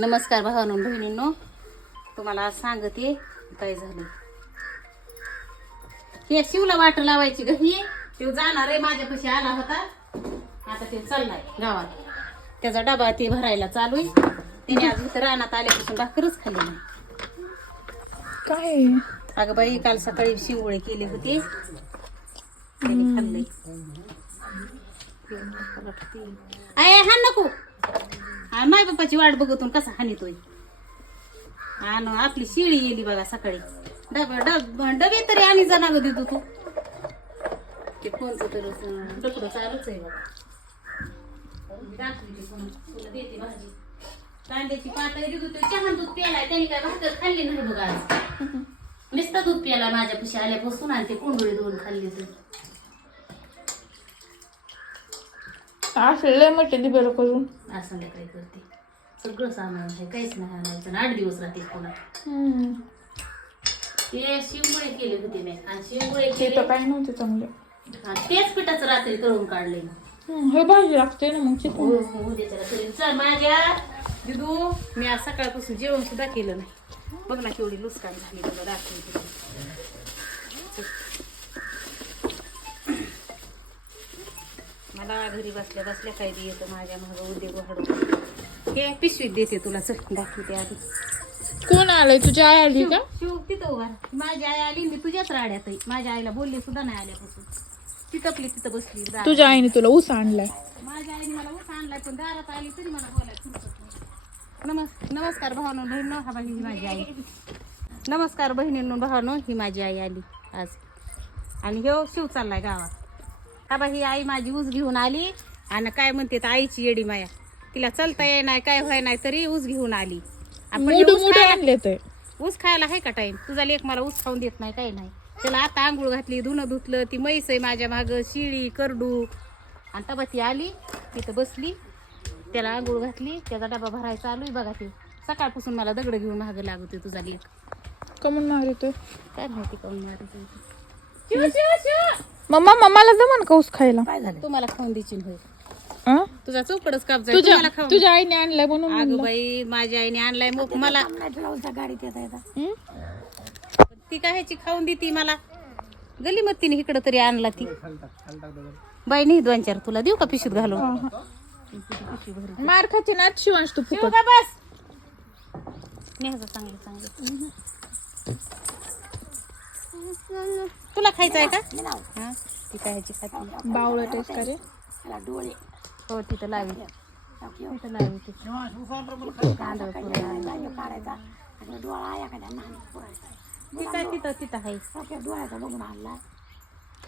नमस्कार भावांनो बहिणींनो, तुम्हाला आज सांगते काय झालं. हे शिवला वाट लावायची ग. ही तो जाणार आहे माझ्यापाशी आला होता, आता ते चाललाय गावात. त्याचा डबा ते भरायला चालू आहे. त्याने आज इथं रानात आल्यापासून भाकरच खाल्ली नाही. काय अगं बाई, काल सकाळी शिवळे केले होते, त्याने खाल्लंय. आय हा नको, माय बापाची वाट बघतून कसा हानितोय. आणि आपली शिळी येली बघा सकाळी. डबे तरी आणि जनाग देतो तू. ते कोणतं तर डकडं चालूच आहे बघा. दाखवते तुला देते भाजी. कांद्याची पातळी देत होते. चहा दूध प्यालाय, त्याने काय भाकर खाल्ली नाही बघा आज. नुसतं दूध प्याला माझ्यापाशी आल्यापासून, आणि ते कोंडुळे दोन खाल्ले तर. असं लय मोठे दिबेला करून आज संध्याकाळी करते. सगळं सामान आहे, काहीच नाही आणायचं. 8 दिवस राहते पुन्हा. ते शिवगुळे केले होते मी, आणि शिवगुळे ते केले तर काय नव्हते चांगले. तेच पिठाचं रात्री करून काढले. हे भाजी लागते ना मग चिकन. उद्याच्याला करेन. चल माझ्या दिदू, मी आज सकाळपासून जेवण सुद्धा केलं नाही. बघ ना केवढी लुसकान झाली, तुला दाखवते. मला घरी बसल्या बसल्या काय बी येतं माझ्या मागं उद्योग वाढवतो. हे पिशवीत देते तुला, चल दाखवते आधी. कोण आलंय? तुझी आई आली का? शिव तिथं उभा. माझी आई आली, मी तुझ्याच राड्यात आहे. माझ्या आईला बोलले सुद्धा नाही आल्यापासून. ती तपली तिथं बसली. तुझ्या आईने तुला ऊस आणलाय? माझ्या आईने मला ऊस आणलाय, पण दारात आली तरी मला बोलायला फुरसत नाही. नमस्कार भावांनो बहिणींनो, हा बघी ही माझी आई. नमस्कार बहिणींनो भावांनो, ही माझी आई आली आज. आणि ह्यो शिव चाललाय गावात. हा बा, ही आई माझी ऊस घेऊन आली. आणि काय म्हणते तर आईची येडी माया, तिला चलता ये नाही काय व्हाय नाही तरी ऊस घेऊन आली. ऊस खायला आहे का टाइम? तुझा लेख मला ऊस खाऊन देत नाही, काही नाही. त्याला आता आंघोळ घातली, धुणं धुतलं. ती म्हैस आहे माझ्या माग, शिळी करडू. आणि तबा ती आली तिथं बसली, त्याला आंघोळ घातली, त्याचा डबा भरायचा चालू आहे बघा. ते सकाळपासून मला दगड घेऊन मागं लागतोय तुझा लेख. कमून मारितोय काय माहिती काऊन मारतोय. मम्मा, मम्माला जमन का ऊस खायला? काय झालं? तुम्हाला खाऊन द्यायची होय. अं? तुझा चौकडच कापजा. तुझ्या आईने आणलाय म्हणून अगं बाई, माझ्या आईने आणलाय मग मला. गाडीत ती काय ह्याची खाऊन देती मला. गली मग तिने इकडं तरी आणला. ती बाई नाही 2-4 तुला देऊ का पिशवीत घालून? मार खाची ना शिवांश तू फुकट. बस नेहमी चांगलं चांगलं. तुला खायचं आहे का? हा, ती काय ह्याची खाती. बावळा टेस्ट करे. हो, तिथं लावी, तिथं लावी. तांदूळ ती काय तिथं तिथं आहे.